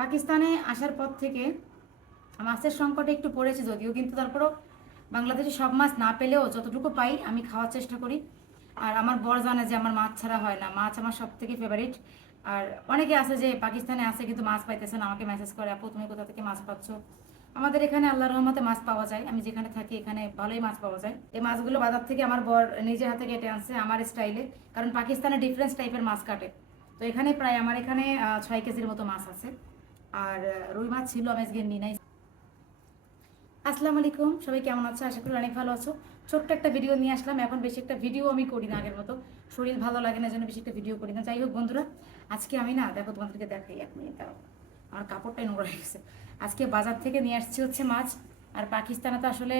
পাকিস্তানে আসার পর থেকে মাছের সংকটে একটু পড়েছে যদিও, কিন্তু তারপরও বাংলাদেশে সব মাছ না পেলেও যতটুকু পাই আমি খাওয়ার চেষ্টা করি। আর আমার বর জানে যে আমার মাছ ছাড়া হয় না, মাছ আমার সব থেকে ফেভারিট। আর অনেকে আছে যে পাকিস্তানে আছে কিন্তু মাছ পাইতেছে না, আমাকে মেসেজ করে, আপু তুমি কোথা থেকে মাছ পাচ্ছ? আমাদের এখানে আল্লাহর রহমতে মাছ পাওয়া যায়, আমি যেখানে থাকি এখানে ভালোই মাছ পাওয়া যায়। এই মাছগুলো বাজার থেকে আমার বর নিজে হাতে কেটে আনছে আমার স্টাইলে, কারণ পাকিস্তানে ডিফারেন্ট টাইপের মাছ কাটে। তো এখানে প্রায় আমার এখানে 6 কেজির মতো মাছ আছে। আর রুই মাছ ছিল, আমি আজকে নিই নাই। আসসালামু আলাইকুম, সবাই কেমন আছো? আশা করি অনেক ভালো আছো। ছোট্ট একটা ভিডিও নিয়ে আসলাম। এখন বেশি একটা ভিডিও আমি করি না আগের মতো, শরীর ভালো লাগে না জন্য বেশি একটা ভিডিও করি না। যাই হোক বন্ধুরা, আজকে আমি না, দেখো তোমাদেরকে দেখাই, 1 মিনিট দাঁড়াও, আমার কাপড়টাই নোংরা হয়ে গেছে। আজকে বাজার থেকে নিয়ে আসছি হচ্ছে মাছ। আর পাকিস্তানে তো আসলে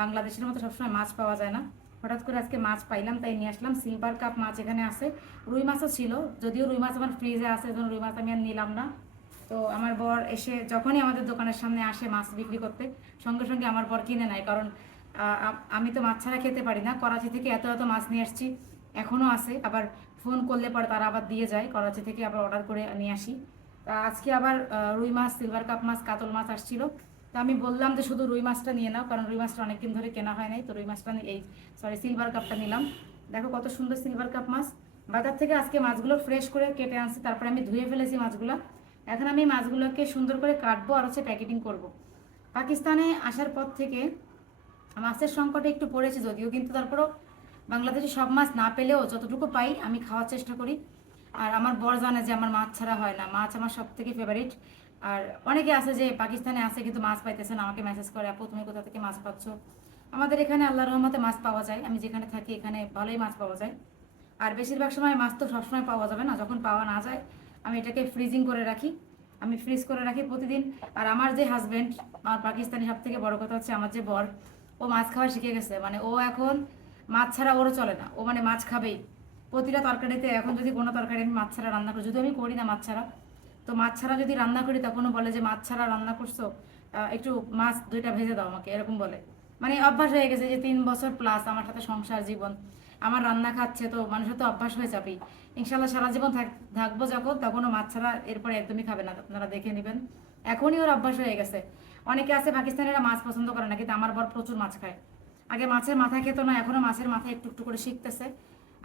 বাংলাদেশের মতো সবসময় মাছ পাওয়া যায় না, হঠাৎ করে আজকে মাছ পাইলাম তাই নিয়ে আসলাম। সিলভার কাপ মাছ এখানে আছে, রুই মাছও ছিল, যদিও রুই মাছ আমার ফ্রিজে আছে, এজন্য রুই মাছ আমি আর নিলাম না। তো আমার বর এসে যখনই আমাদের দোকানের সামনে আসে মাছ বিক্রি করতে, সঙ্গে সঙ্গে আমার বর কিনে নেয়, কারণ আমি তো মাছ ছাড়া খেতে পারি না। করাচি থেকে এত এত মাছ নিয়ে আসছি, এখনও আছে। আবার ফোন করলে পরে তারা আবার দিয়ে যায়, করাচি থেকে আবার অর্ডার করে নিয়ে আসি। তা আজকে আবার রুই মাছ, সিলভার কাপ মাছ, কাতল মাছ আসছিল। তো আমি বললাম যে শুধু রুই মাছটা নিয়ে নাও, কারণ রুই মাছটা অনেকদিন ধরে কেনা হয় নাই। তো রুই মাছটা এই সিলভার কাপটা নিলাম। দেখো কত সুন্দর সিলভার কাপ মাছ। বাজার থেকে আজকে মাছগুলো ফ্রেশ করে কেটে আনছি, তারপরে আমি ধুয়ে ফেলেছি মাছগুলো। এখন আমি মাছগুলোকে সুন্দর করে কাটবো আর হচ্ছে প্যাকেটিং করব। পাকিস্তানে আসার পর থেকে মাছের সংকটে একটু পড়েছে যদিও, কিন্তু তারপরও বাংলাদেশে সব মাছ না পেলেও যতটুকু পাই আমি খাওয়ার চেষ্টা করি। আর আমার বর জানে যে আমার মাছ ছাড়া হয় না, মাছ আমার সব থেকে ফেভারিট। আর অনেকে আছে যে পাকিস্তানে আছে কিন্তু মাছ পাইতেছে না, আমাকে মেসেজ করে, আপু তুমি কোথা থেকে মাছ পাচ্ছ? আমাদের এখানে আল্লাহর রহমতে মাছ পাওয়া যায়, আমি যেখানে থাকি এখানে ভালোই মাছ পাওয়া যায়। আর বেশিরভাগ সময় মাছ তো সবসময় পাওয়া যাবে না, যখন পাওয়া না যায় আমি এটাকে ফ্রিজিং করে রাখি, আমি ফ্রিজ করে রাখি প্রতিদিন। আর আমার যে হাজব্যান্ড, আমার পাকিস্তানি, সব থেকে বড় কথা হচ্ছে আমার যে বর, ও মাছ খাওয়া শিখে গেছে। মানে ও এখন মাছ ছাড়া ওরও চলে না, ও মানে মাছ খাবেই। প্রতিটা তরকারিতে এখন যদি কোনো তরকারি আমি মাছ ছাড়া রান্না করি, যদি আমি করি না মাছ ছাড়া, তো মাছ ছাড়া যদি রান্না করি তখনও বলে যে মাছ ছাড়া রান্না করছো, একটু মাছ 2টা ভেজে দাও আমাকে, এরকম বলে। মানে অভ্যাস হয়ে গেছে যে 3 বছর প্লাস আমার সাথে সংসার জীবন, আমার রান্না খাচ্ছে, তো মানুষের তো অভ্যাস হয়ে যাবেই। ইনশাল্লাহ সারা জীবন থাকবো যখন, তখনও মাছ ছাড়া এরপরে একদমই খাবে না, আপনারা দেখে নেবেন। এখনই ওর অভ্যাস হয়ে গেছে। অনেকে আছে পাকিস্তানিরা মাছ পছন্দ করে না, কিন্তু আমার বর প্রচুর মাছ খায়। আগে মাছের মাথা খেতো না, এখনো মাছের মাথা একটু একটু করে শিখতেছে।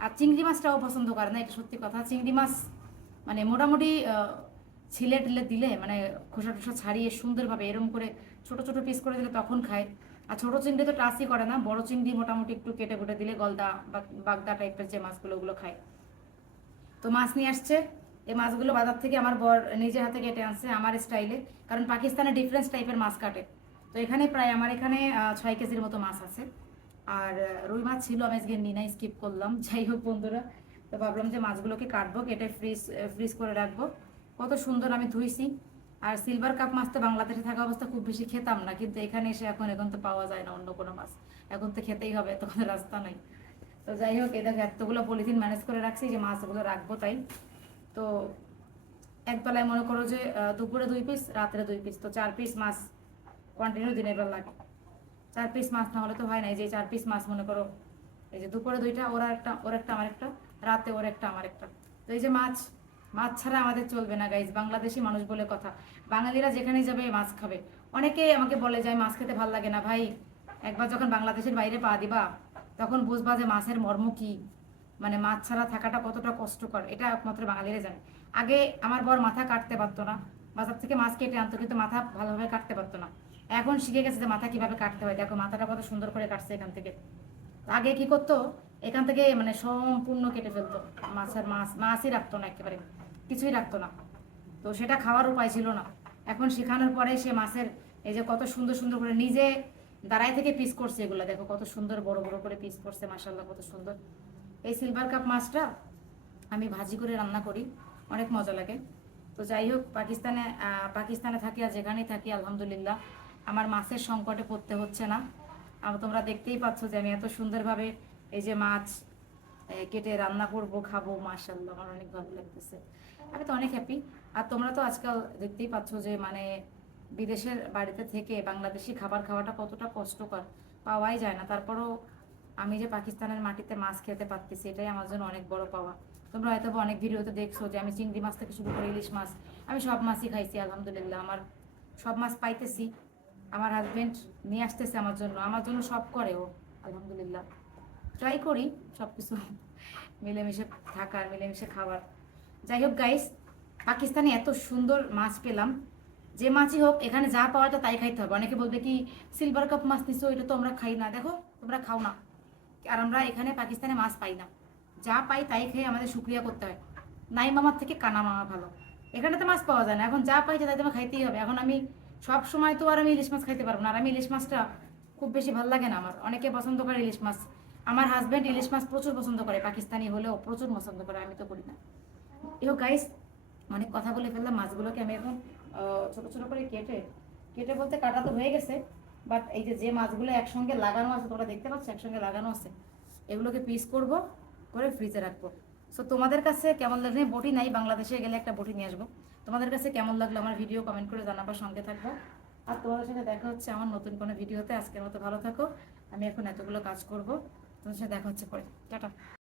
আর চিংড়ি মাছটাও পছন্দ করে না, এটা সত্যি কথা। চিংড়ি মাছ মানে মোটামুটি ছিলে টিলে দিলে, মানে খোসা টোসা ছাড়িয়ে সুন্দরভাবে এরম করে ছোট ছোট পিস করে দিলে তখন খায়। আর ছোট চিংড়ি তো টাচই করে না, বড় চিংড়ি মোটামুটি একটু কেটে কুটে দিলে, গলদা বা বাগদা টাইপের যে মাছগুলো, ওগুলো খায়। তো মাছ নিয়ে আসছে, এই মাছগুলো বাজার থেকে আমার বর নিজে হাতে কেটে আনছে আমার স্টাইলে, কারণ পাকিস্তানে ডিফারেন্ট টাইপের মাছ কাটে। তো এখানে প্রায় আমার এখানে 6 কেজির মতো মাছ আছে। আর রুই মাছ ছিল, আমি আজকে নিনাই স্কিপ করলাম। যাই হোক বন্ধুরা, তো ভাবলাম যে মাছগুলোকে কাটবো, কেটে ফ্রিজ করে রাখবো। কত সুন্দর আমি ধুইছি। আর সিলভার কাপ মাছ তো বাংলাদেশে থাকা অবস্থা খুব বেশি খেতাম না, কিন্তু এখানে এসে এখন তো পাওয়া যায় না অন্য কোনো মাছ, এখন তো খেতেই হবে, তখন রাস্তা নাই। তো যাই হোক, এই দেখো এতগুলো পলিথিন ম্যানেজ করে রাখছি যে মাছগুলো রাখবো তাই। তো একবেলায় মনে করো যে দুপুরে 2 পিস, রাত্রে 2 পিস, তো 4 পিস মাছ কন্টিনিউ দিনের বেলা লাগে। 4 পিস মাছ না হলে তো হয় না, এই যে 4 পিস মাছ মনে করো, এই যে দুপুরে 2টা, ওর একটা আমার একটা, রাতে ওর একটা আমার একটা। তো এই যে মাছ, মাছ ছাড়া আমাদের চলবে না গাইজ, বাংলাদেশি মানুষ বলে কথা। বাঙালিরা যেখানেই যাবে মাছ খাবে। অনেকে আমাকে বলে যায় মাছ খেতে ভাল লাগে না। ভাই, একবার যখন বাংলাদেশের বাইরে পা দিবা তখন বুঝবা যে মাছের মর্ম কি, মানে মাছ ছাড়া থাকাটা কতটা কষ্টকর, এটা একমাত্র বাঙালিরা জানে। আগে আমার বর মাথা কাটতে পারতো না, বাজার থেকে মাছ কেটে আনতো, কিন্তু মাথা ভালোভাবে কাটতে পারতো না। এখন শিখে গেছে যে মাথা কিভাবে কাটতে হয়, দেখো মাথাটা কত সুন্দর করে কাটছে এখান থেকে। আগে কি করতো, এখান থেকে মানে সম্পূর্ণ কেটে ফেলতো, মাছই রাখতো না, একেবারে কিছুই রাখতো না। তো সেটা খাওয়ার উপায় ছিল না। এখন শেখানোর পরে সে মাছের এই যে কত সুন্দর সুন্দর করে নিজে দাঁড়ায় থেকে পিস করছে, এগুলো দেখো কত সুন্দর বড় বড় করে পিস করছে, মাশাল্লাহ কত সুন্দর। এই সিলভার কাপ মাছটা আমি ভাজি করে রান্না করি, অনেক মজা লাগে। তো যাই হোক, পাকিস্তানে থাকি আর যেখানেই থাকি আলহামদুলিল্লাহ আমার মাছের সংকটে পড়তে হচ্ছে না। আর তোমরা দেখতেই পাচ্ছ যে আমি এত সুন্দরভাবে এই যে মাছ কেটে রান্না করব, খাবো, মাশাল্লাহ আমার অনেক ভালো লাগতেছে। আমি তো অনেক হ্যাপি। আর তোমরা তো আজকাল দেখতেই পাচ্ছ যে মানে বিদেশের বাড়িতে থেকে বাংলাদেশি খাবার খাওয়াটা কতটা কষ্টকর, পাওয়াই যায় না। তারপরও আমি যে পাকিস্তানের মাটিতে মাছ খেতে পারতেছি, এটাই আমার জন্য অনেক বড় পাওয়া। তোমরা হয়তো অনেক ভিডিওতে দেখছো যে আমি চিংড়ি মাছ থেকে শুরু করে ইলিশ মাছ, আমি সব মাছই খাইছি আলহামদুলিল্লাহ। আমার সব মাছ পাইতেছি, আমার হাজবেন্ড নিয়ে আসতেছে আমার জন্য সব করে ও, আলহামদুলিল্লাহ। ট্রাই করি সব কিছু মিলেমিশে থাকার, মিলেমিশে খাবার। যাই হোক গাইস, পাকিস্তানে এত সুন্দর মাছ পেলাম। যে মাছই হোক, এখানে যা পাওয়া যায় তাই খাইতে হবে। অনেকে বলবে কি সিলভার কাপ মাছ নিছো, এটা তো আমরা খাই না। দেখো, তোমরা খাও না, আর আমরা এখানে পাকিস্তানে মাছ পাই না। যা পাই তাই খেয়ে আমাদের শুক্রিয়া করতে হয়। নাই মামার থেকে কানা মামা ভালো। এখানে তো মাছ পাওয়া যায় না, এখন যা পাইছে তাই তোমার খাইতেই হবে। এখন আমি সব সময় তো আর আমি ইলিশ মাছ খাইতে পারবো না, আর আমি ইলিশ মাছটা খুব বেশি ভালো লাগে না আমার। অনেকে পছন্দ করে ইলিশ মাছ, আমার হাজব্যান্ড ইলিশ মাছ প্রচুর পছন্দ করে, পাকিস্তানি হলেও প্রচুর পছন্দ করে, আমি তো করি না। এও গাইস, অনেক কথা বলে ফেললাম। মাছগুলোকে আমি এখন ছোট ছোট করে কেটে কেটে বলতে কাটা তো হয়ে গেছে, বাট এই যে যে মাছগুলো একসঙ্গে লাগানো আছে, তোমরা দেখতে পাচ্ছ একসঙ্গে লাগানো আছে, এগুলোকে পিস করব, করে ফ্রিজে রাখবো। সো তোমাদের কাছে কেমন লাগবে, বটি নাই, বাংলাদেশে গেলে একটা বটি নিয়ে আসবো। তোমাদের কাছে কেমন লাগলো আমার ভিডিও কমেন্ট করে জানাবার, সঙ্গে থাকবো। আর তোমাদের সাথে দেখা হচ্ছে আমার নতুন কোনো ভিডিওতে। আজকের মতো ভালো থাকো, আমি এখন এতগুলো কাজ করব। তোমাদের সাথে দেখা হচ্ছে পরে, টাটা।